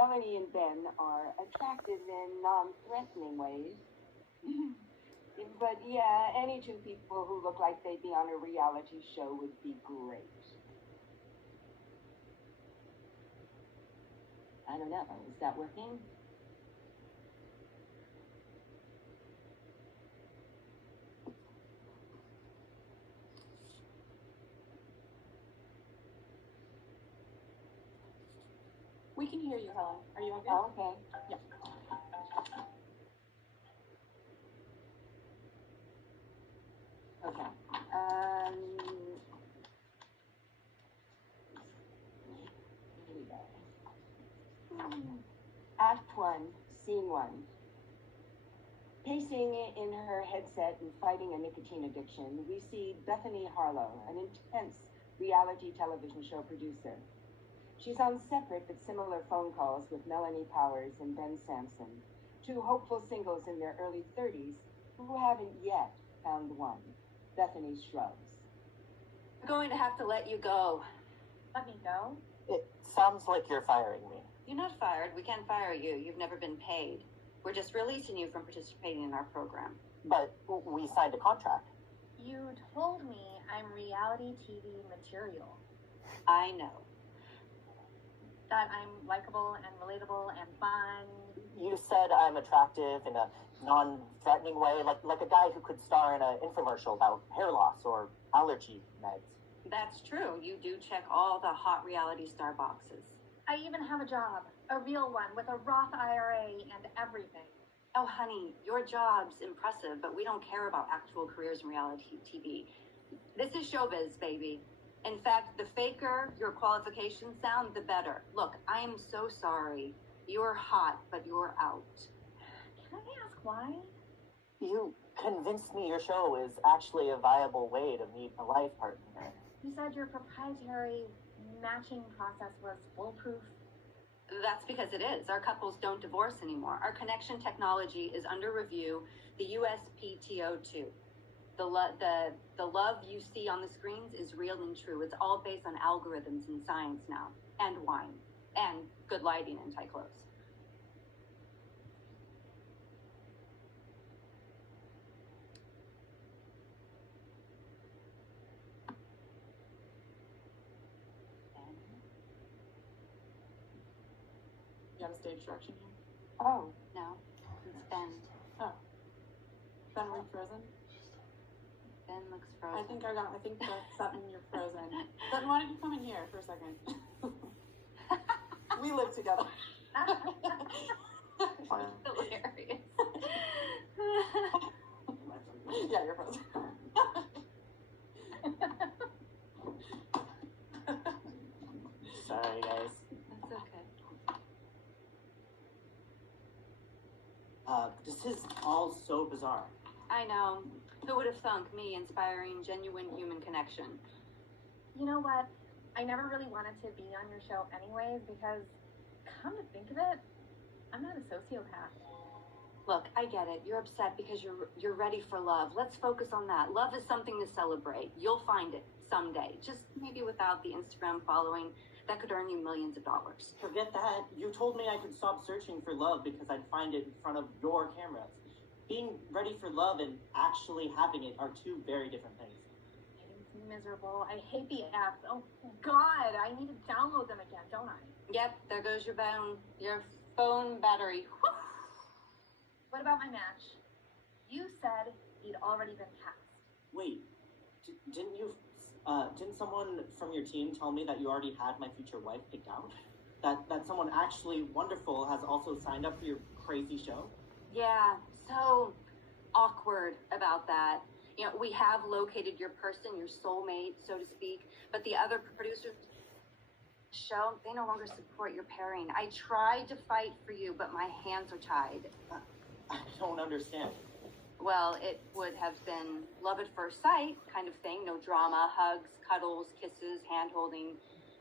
Melanie and Ben are attractive in non-threatening ways. But yeah, any two people who look like they'd be on a reality show would be great. I don't know. Is that working? We can hear you, Helen. Are you okay? Oh, okay. Yeah. Okay. Here we go. Act 1, Scene 1. Pacing in her headset and fighting a nicotine addiction, we see Bethany Harlow, an intense reality television show producer. She's on separate but similar phone calls with Melanie Powers and Ben Sampson, two hopeful singles in their early 30s who haven't yet found one. Bethany shrugs. I'm going to have to let you go. Let me go? It sounds like you're firing me. You're not fired. We can't fire you. You've never been paid. We're just releasing you from participating in our program. But we signed a contract. You told me I'm reality TV material. I know. That I'm likable and relatable and fun. You said I'm attractive in a non-threatening way, like a guy who could star in an infomercial about hair loss or allergy meds. That's true. You do check all the hot reality star boxes. I even have a job, a real one, with a Roth IRA and everything. Oh, honey, your job's impressive, but we don't care about actual careers in reality TV. This is showbiz, baby. In fact, the faker your qualifications sound, the better. Look, I am so sorry. You're hot, but you're out. Can I ask why? You convinced me your show is actually a viable way to meet a life partner. You said your proprietary matching process was foolproof. That's because it is. Our couples don't divorce anymore. Our connection technology is under review, the USPTO2. The love you see on the screens is real and true. It's all based on algorithms and science now, and wine, and good lighting and tight clothes. You have a stage direction here? Oh, No, it's Ben. Oh. Ben, are we frozen? Ben looks frozen. I think that's something you're frozen. Ben, why don't you come in here for a second? We live together. Hilarious. Yeah, you're frozen. Sorry, guys. That's okay. This is all so bizarre. I know. Who would have thunk me inspiring genuine human connection? You know what? I never really wanted to be on your show anyways because, come to think of it, I'm not a sociopath. Look, I get it. You're upset because you're ready for love. Let's focus on that. Love is something to celebrate. You'll find it someday. Just maybe without the Instagram following that could earn you millions of dollars. Forget that. You told me I could stop searching for love because I'd find it in front of your cameras. Being ready for love and actually having it are two very different things. It's miserable. I hate the apps. Oh, God. I need to download them again, don't I? Yep, there goes your phone battery. Whew. What about my match? You said he'd already been cast. Wait, didn't someone from your team tell me that you already had my future wife picked out? That someone actually wonderful has also signed up for your crazy show? Yeah, so awkward about that. You know, we have located your person, your soulmate, so to speak, but the other producers show, they no longer support your pairing. I tried to fight for you, but my hands are tied. I don't understand. Well, it would have been love at first sight kind of thing. No drama, hugs, cuddles, kisses, hand-holding,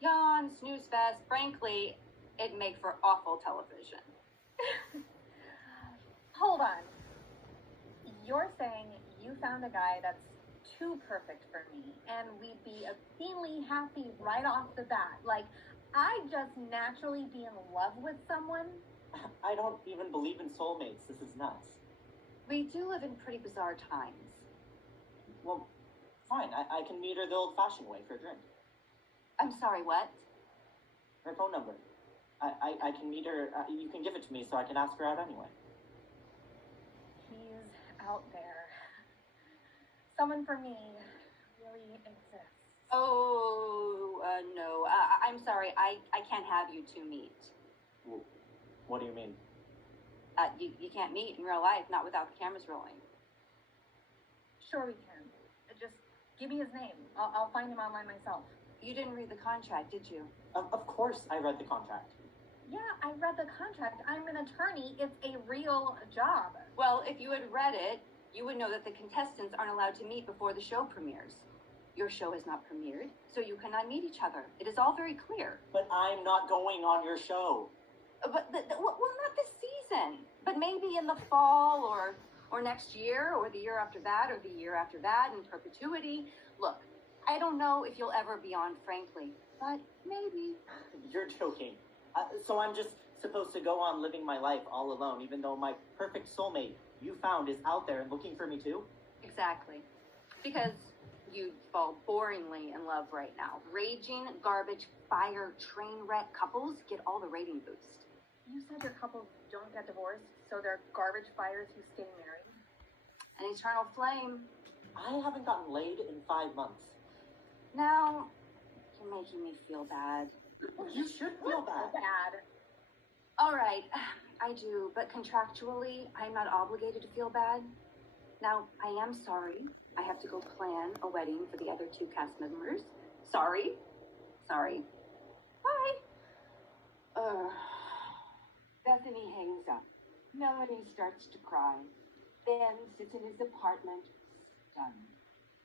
yawn, snooze fest. Frankly, it'd make for awful television. Hold on. You're saying you found a guy that's too perfect for me, and we'd be obscenely happy right off the bat. Like, I just naturally be in love with someone? I don't even believe in soulmates. This is nuts. We do live in pretty bizarre times. Well, fine. I can meet her the old-fashioned way for a drink. I'm sorry, what? Her phone number. I can meet her. You can give it to me so I can ask her out anyway. He's out there. Someone for me really exists. Oh, no. I'm sorry. I can't have you two meet. Well, what do you mean? You can't meet in real life, not without the cameras rolling. Sure we can. Just give me his name. I'll find him online myself. You didn't read the contract, did you? Of course I read the contract. Yeah, I read the contract. I'm an attorney. It's a real job. Well, if you had read it, you would know that the contestants aren't allowed to meet before the show premieres. Your show has not premiered, so you cannot meet each other. It is all very clear. But I'm not going on your show. But, well, not this season. But maybe in the fall or next year or the year after that or the year after that in perpetuity. Look, I don't know if you'll ever be on, frankly, but maybe. You're joking. So I'm just supposed to go on living my life all alone, even though my perfect soulmate you found is out there and looking for me too? Exactly. Because you'd fall boringly in love right now. Raging, garbage, fire, train wreck couples get all the rating boost. You said your couples don't get divorced, so they're garbage fires who stay married? An eternal flame. I haven't gotten laid in 5 months. Now, you're making me feel bad. You should feel bad. All right, I do, but contractually, I'm not obligated to feel bad. Now, I am sorry. I have to go plan a wedding for the other 2 cast members. Sorry. Bye. Bethany hangs up. Melanie starts to cry. Ben sits in his apartment, stunned.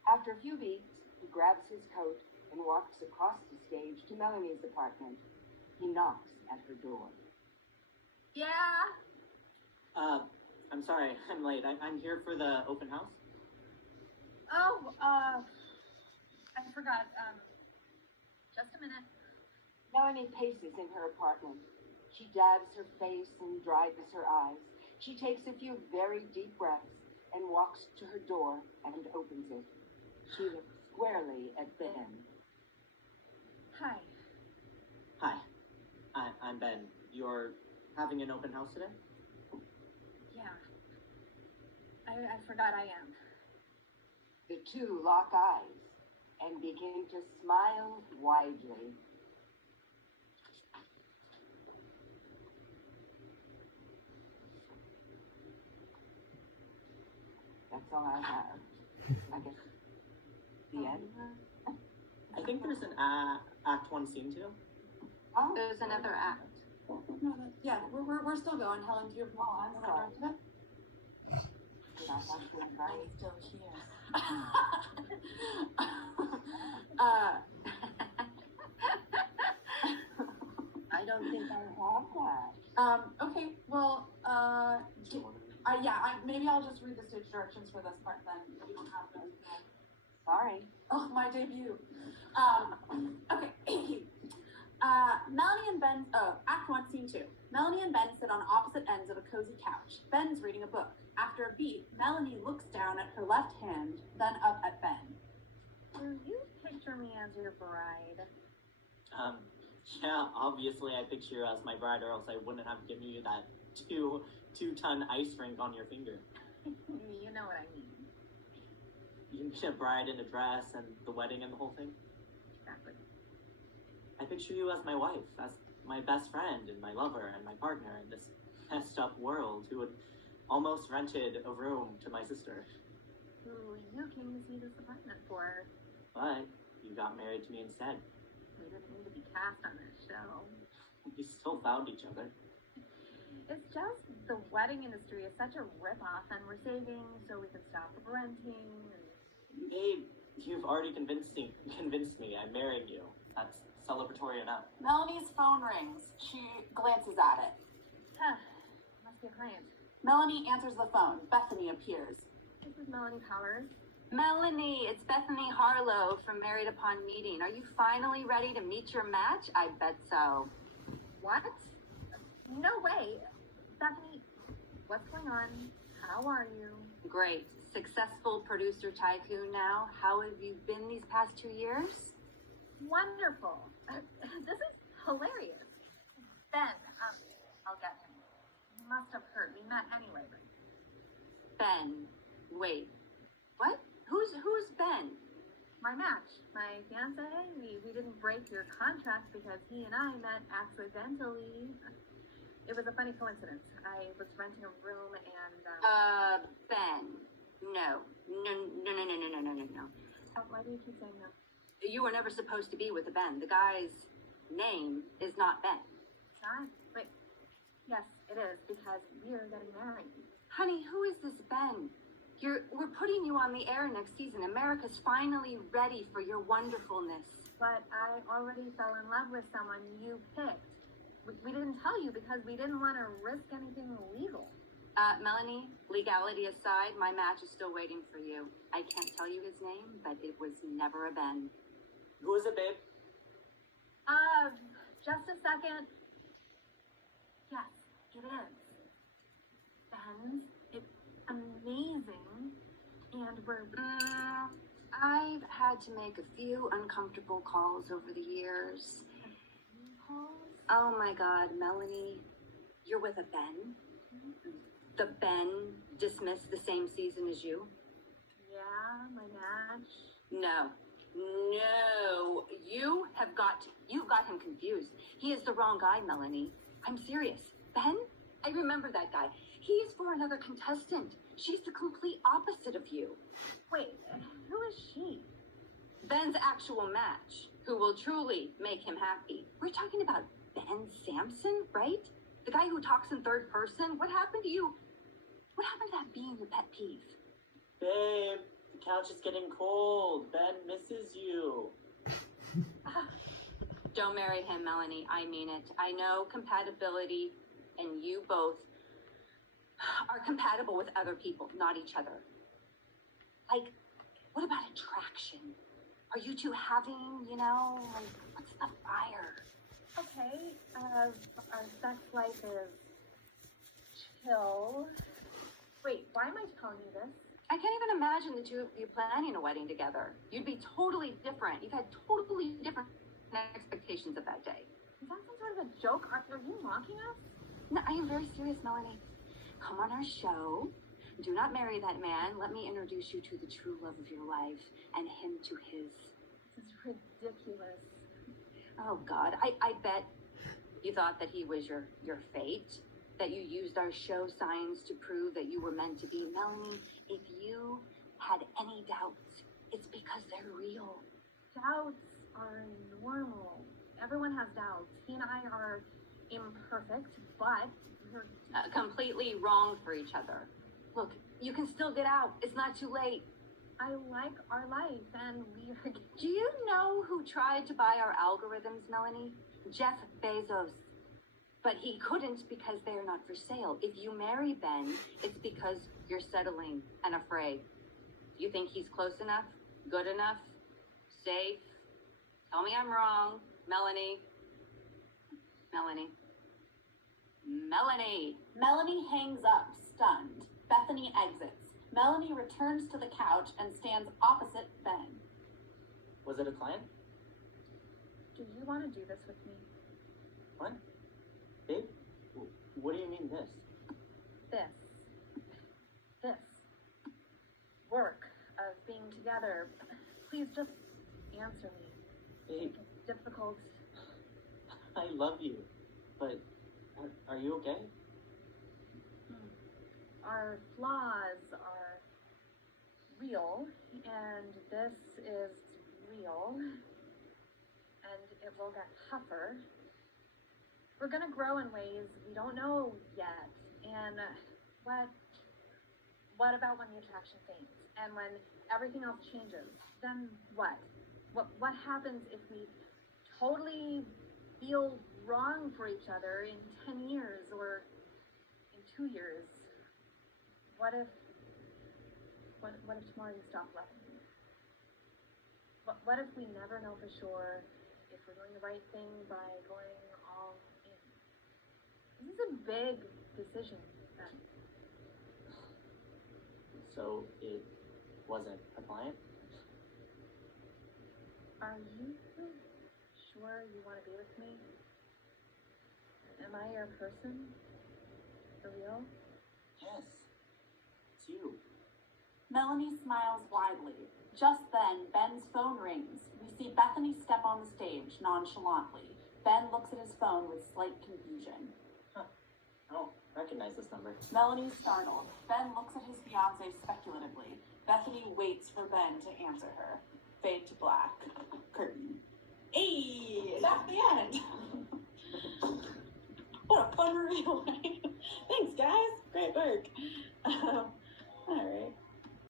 After a few beats, he grabs his coat and walks across the stage to Melanie's apartment. He knocks at her door. Yeah? I'm sorry, I'm late. I'm here for the open house. Oh, I forgot. Just a minute. Melanie paces in her apartment. She dabs her face and dries her eyes. She takes a few very deep breaths and walks to her door and opens it. She looks squarely at Ben. Hi. Hi, I'm Ben. You're having an open house today? Yeah. I forgot I am. The two lock eyes and begin to smile widely. That's all I have. I guess the end. I think there's an act 1, scene 2. Oh, There's another act. No, yeah, we're still going. Helen, do you have more lines that I today? did I have to invite? Still here. I don't think I have that. Okay, well, maybe I'll just read the stage directions for this part then. We don't have those today. Sorry. Oh, my debut. Okay. Melanie and Ben, Act 1, Scene 2. Melanie and Ben sit on opposite ends of a cozy couch. Ben's reading a book. After a beat, Melanie looks down at her left hand, then up at Ben. Do you picture me as your bride? Yeah, obviously I picture you as my bride, or else I wouldn't have given you that two-ton ice rink on your finger. You know what I mean. You mean a bride in a dress and the wedding and the whole thing? Exactly. I picture you as my wife, as my best friend and my lover and my partner in this messed up world who had almost rented a room to my sister. Who you came to see this apartment for. But you got married to me instead. We didn't need to be cast on this show. We still found each other. It's just the wedding industry is such a ripoff, and we're saving so we can stop renting. Babe, you've already convinced me. I'm marrying you. That's celebratory enough. Melanie's phone rings. She glances at it. Huh. Must be a client. Melanie answers the phone. Bethany appears. This is Melanie Powers. Melanie, it's Bethany Harlow from Married Upon Meeting. Are you finally ready to meet your match? I bet so. What? No way. Bethany, what's going on? How are you? Great. Successful producer tycoon now. How have you been these past 2 years? Wonderful. This is hilarious. Ben, I'll get him. You must have heard. We met anyway. Ben. Wait. What? Who's Ben? My match. My fiance. We didn't break your contract because he and I met accidentally. It was a funny coincidence. I was renting a room and, Ben. No. No. Why do you keep saying no? You were never supposed to be with a Ben. The guy's name is not Ben. Not? Wait. Yes, it is, because we're getting married. Honey, who is this Ben? We're putting you on the air next season. America's finally ready for your wonderfulness. But I already fell in love with someone you picked. We didn't tell you because we didn't want to risk anything illegal. Melanie, legality aside, my match is still waiting for you. I can't tell you his name, but it was never a Ben. Who is it, babe? Just a second. Yes, it is. Ben's. It's amazing. And we're... I've had to make a few uncomfortable calls over the years. Oh my God, Melanie, you're with a Ben? The Ben dismissed the same season as you? Yeah, my match. No, you've got him confused. He is the wrong guy, Melanie. I'm serious. Ben? I remember that guy. He's for another contestant. She's the complete opposite of you. Wait, who is she? Ben's actual match, who will truly make him happy. We're talking about Ben Sampson, right? The guy who talks in third person. What happened to you? What happened to that being your pet peeve? Babe, the couch is getting cold. Ben misses you. Don't marry him, Melanie. I mean it. I know compatibility, and you both are compatible with other people, not each other. Like, what about attraction? Are you two having, like, what's the fire? Okay, our sex life is chill. Wait, why am I telling you this? I can't even imagine the two of you planning a wedding together. You'd be totally different. You've had totally different expectations of that day. Is that some sort of a joke? Are you mocking us? No, I am very serious, Melanie. Come on our show. Do not marry that man. Let me introduce you to the true love of your life and him to his. This is ridiculous. Oh, God. I bet you thought that he was your fate, that you used our show signs to prove that you were meant to be. Melanie, if you had any doubts, it's because they're real. Doubts are normal. Everyone has doubts. He and I are imperfect, but we're completely wrong for each other. Look, you can still get out. It's not too late. I like our life, and we are... Do you know who tried to buy our algorithms, Melanie? Jeff Bezos. But he couldn't because they are not for sale. If you marry Ben, it's because you're settling and afraid. Do you think he's close enough? Good enough? Safe? Tell me I'm wrong, Melanie. Melanie. Melanie hangs up, stunned. Bethany exits. Melanie returns to the couch and stands opposite Ben. Was it a client? Do you want to do this with me? What? Babe? What do you mean this? This. Work of being together. Please just answer me. Babe, It's difficult. I love you, but are you okay? Our flaws are real, and this is real, and it will get tougher. We're gonna grow in ways we don't know yet, and what about when the attraction fades, and when everything else changes? Then what? What happens if we totally feel wrong for each other in 10 years or in 2 years? What What if tomorrow you stop loving me? What if we never know for sure if we're doing the right thing by going all in? This is a big decision, Ben. So it wasn't a client? Are you sure you want to be with me? Am I your person? For real? Yes. It's you. Melanie smiles widely. Just then, Ben's phone rings. We see Bethany step on the stage nonchalantly. Ben looks at his phone with slight confusion. I don't recognize this number. Melanie's startled. Ben looks at his fiancée speculatively. Bethany waits for Ben to answer her. Fade to black. Curtain. Hey, that's the end. What a fun reveal, right? Thanks, guys. Great work.